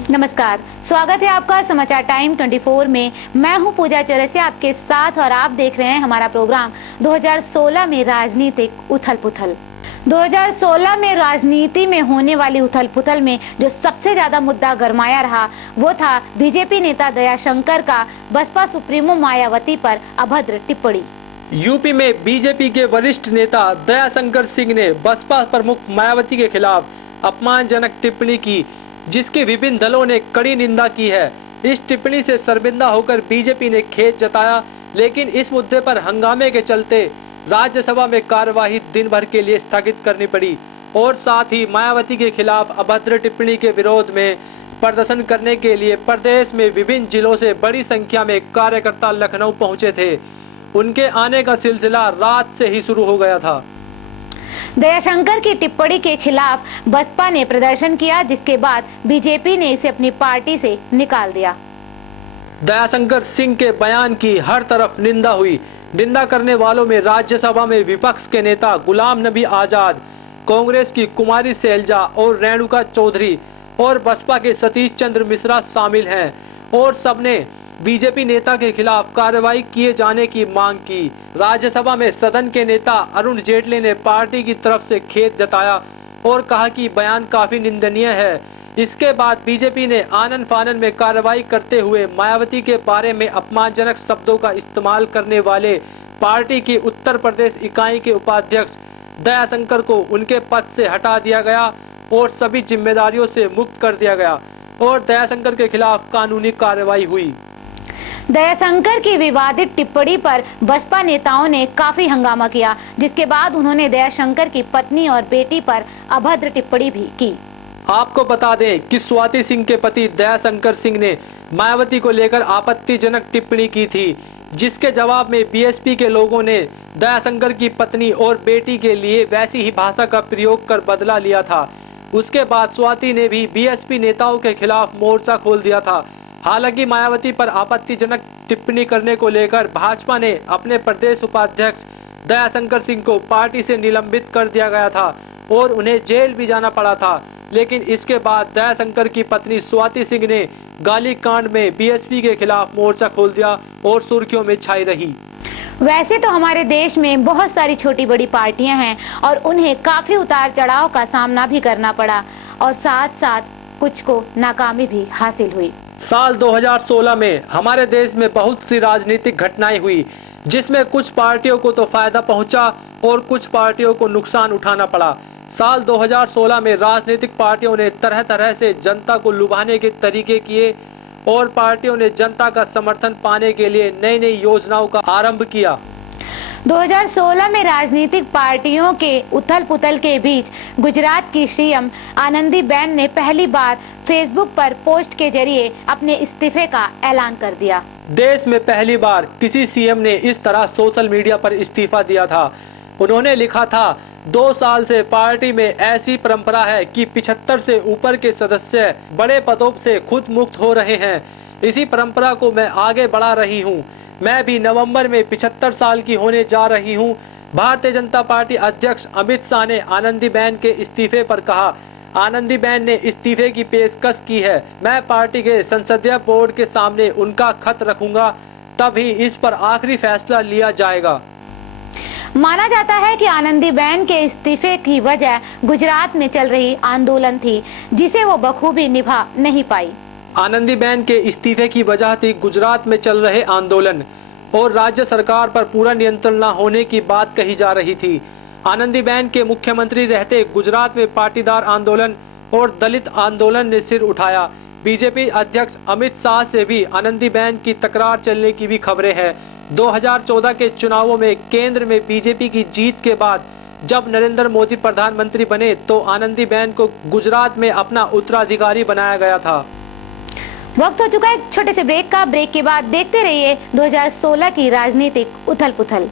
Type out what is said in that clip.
नमस्कार, स्वागत है आपका समाचार टाइम 24 में। मैं हूं पूजा चौरसिया आपके साथ और आप देख रहे हैं हमारा प्रोग्राम 2016 में राजनीतिक उथल पुथल। 2016 में राजनीति में होने वाली उथल पुथल में जो सबसे ज्यादा मुद्दा गरमाया रहा वो था बीजेपी नेता दयाशंकर का बसपा सुप्रीमो मायावती पर अभद्र टिप्पणी। यूपी में बीजेपी के वरिष्ठ नेता दयाशंकर सिंह ने बसपा प्रमुख मायावती के खिलाफ अपमानजनक टिप्पणी की, जिसकी विभिन्न दलों ने कड़ी निंदा की है। इस टिप्पणी से शर्मिंदा होकर बीजेपी ने खेद जताया, लेकिन इस मुद्दे पर हंगामे के चलते राज्यसभा में कार्यवाही दिन भर के लिए स्थगित करनी पड़ी और साथ ही मायावती के खिलाफ अभद्र टिप्पणी के विरोध में प्रदर्शन करने के लिए प्रदेश में विभिन्न जिलों से बड़ी संख्या में कार्यकर्ता लखनऊ पहुंचे थे। उनके आने का सिलसिला रात से ही शुरू हो गया था। दयाशंकर की टिप्पणी के खिलाफ बसपा ने प्रदर्शन किया, जिसके बाद बीजेपी ने इसे अपनी पार्टी से निकाल दिया। दयाशंकर सिंह के बयान की हर तरफ निंदा हुई। निंदा करने वालों में राज्यसभा में विपक्ष के नेता गुलाम नबी आजाद, कांग्रेस की कुमारी सैलजा और रेणुका चौधरी और बसपा के सतीश चंद्र मिश्रा शामिल हैं और सबने बीजेपी नेता के खिलाफ कार्रवाई किए जाने की मांग की। राज्यसभा में सदन के नेता अरुण जेटली ने पार्टी की तरफ से खेद जताया और कहा कि बयान काफी निंदनीय है। इसके बाद बीजेपी ने आनन फानन में कार्रवाई करते हुए मायावती के बारे में अपमानजनक शब्दों का इस्तेमाल करने वाले पार्टी की उत्तर प्रदेश इकाई के उपाध्यक्ष दयाशंकर को उनके पद से हटा दिया गया और सभी जिम्मेदारियों से मुक्त कर दिया गया और दयाशंकर के खिलाफ कानूनी कार्रवाई हुई। दयाशंकर की विवादित टिप्पणी पर बसपा नेताओं ने काफी हंगामा किया, जिसके बाद उन्होंने दयाशंकर की पत्नी और बेटी पर अभद्र टिप्पणी भी की। आपको बता दें कि स्वाति सिंह के पति दयाशंकर सिंह ने मायावती को लेकर आपत्तिजनक टिप्पणी की थी, जिसके जवाब में बीएसपी के लोगों ने दयाशंकर की पत्नी और बेटी के लिए वैसी ही भाषा का प्रयोग कर बदला लिया था। उसके बाद स्वाति ने भी बीएसपी नेताओं के खिलाफ मोर्चा खोल दिया था। हालांकि मायावती पर आपत्तिजनक टिप्पणी करने को लेकर भाजपा ने अपने प्रदेश उपाध्यक्ष दयाशंकर सिंह को पार्टी से निलंबित कर दिया गया था और उन्हें जेल भी जाना पड़ा था। लेकिन इसके बाद दयाशंकर की पत्नी स्वाति सिंह ने गाली कांड में बीएसपी के खिलाफ मोर्चा खोल दिया और सुर्खियों में छाई रही। वैसे तो हमारे देश में बहुत सारी छोटी बड़ी पार्टियां हैं और उन्हें काफी उतार चढ़ाव का सामना भी करना पड़ा और साथ साथ कुछ को नाकामी भी हासिल हुई। साल 2016 में हमारे देश में बहुत सी राजनीतिक घटनाएं हुई, जिसमें कुछ पार्टियों को तो फायदा पहुंचा और कुछ पार्टियों को नुकसान उठाना पड़ा। साल 2016 में राजनीतिक पार्टियों ने तरह तरह से जनता को लुभाने के तरीके किए और पार्टियों ने जनता का समर्थन पाने के लिए नई नई योजनाओं का आरंभ किया। 2016 में राजनीतिक पार्टियों के उथल पुथल के बीच गुजरात की सीएम आनंदीबेन ने पहली बार फेसबुक पर पोस्ट के जरिए अपने इस्तीफे का ऐलान कर दिया। देश में पहली बार किसी सीएम ने इस तरह सोशल मीडिया पर इस्तीफा दिया था। उन्होंने लिखा था, 2 साल से पार्टी में ऐसी परंपरा है कि 75 से ऊपर के सदस्य बड़े पदों से खुद मुक्त हो रहे हैं। इसी परंपरा को मैं आगे बढ़ा रही हूँ। मैं भी नवंबर में 75 साल की होने जा रही हूँ। भारतीय जनता पार्टी अध्यक्ष अमित शाह ने आनंदीबेन के इस्तीफे पर कहा। आनंदीबेन ने इस्तीफे की पेशकश की है। मैं पार्टी के संसदीय बोर्ड के सामने उनका खत रखूंगा, तभी इस पर आखिरी फैसला लिया जाएगा। माना जाता है कि आनंदीबेन के इस्तीफे की वजह गुजरात में चल रही आंदोलन थी, जिसे वो बखूबी निभा नहीं पाई। आनंदीबेन के इस्तीफे की वजह थी गुजरात में चल रहे आंदोलन और राज्य सरकार पर पूरा नियंत्रण न होने की बात कही जा रही थी। आनंदीबेन के मुख्यमंत्री रहते गुजरात में पाटीदार आंदोलन और दलित आंदोलन ने सिर उठाया। बीजेपी अध्यक्ष अमित शाह से भी आनंदीबेन की तकरार चलने की भी खबरें हैं। 2014 के चुनावों में केंद्र में बीजेपी की जीत के बाद जब नरेंद्र मोदी प्रधानमंत्री बने तो आनंदीबेन को गुजरात में अपना उत्तराधिकारी बनाया गया था। वक्त हो चुका है एक छोटे से ब्रेक का। ब्रेक के बाद देखते रहिए 2016 की राजनीतिक उथल पुथल।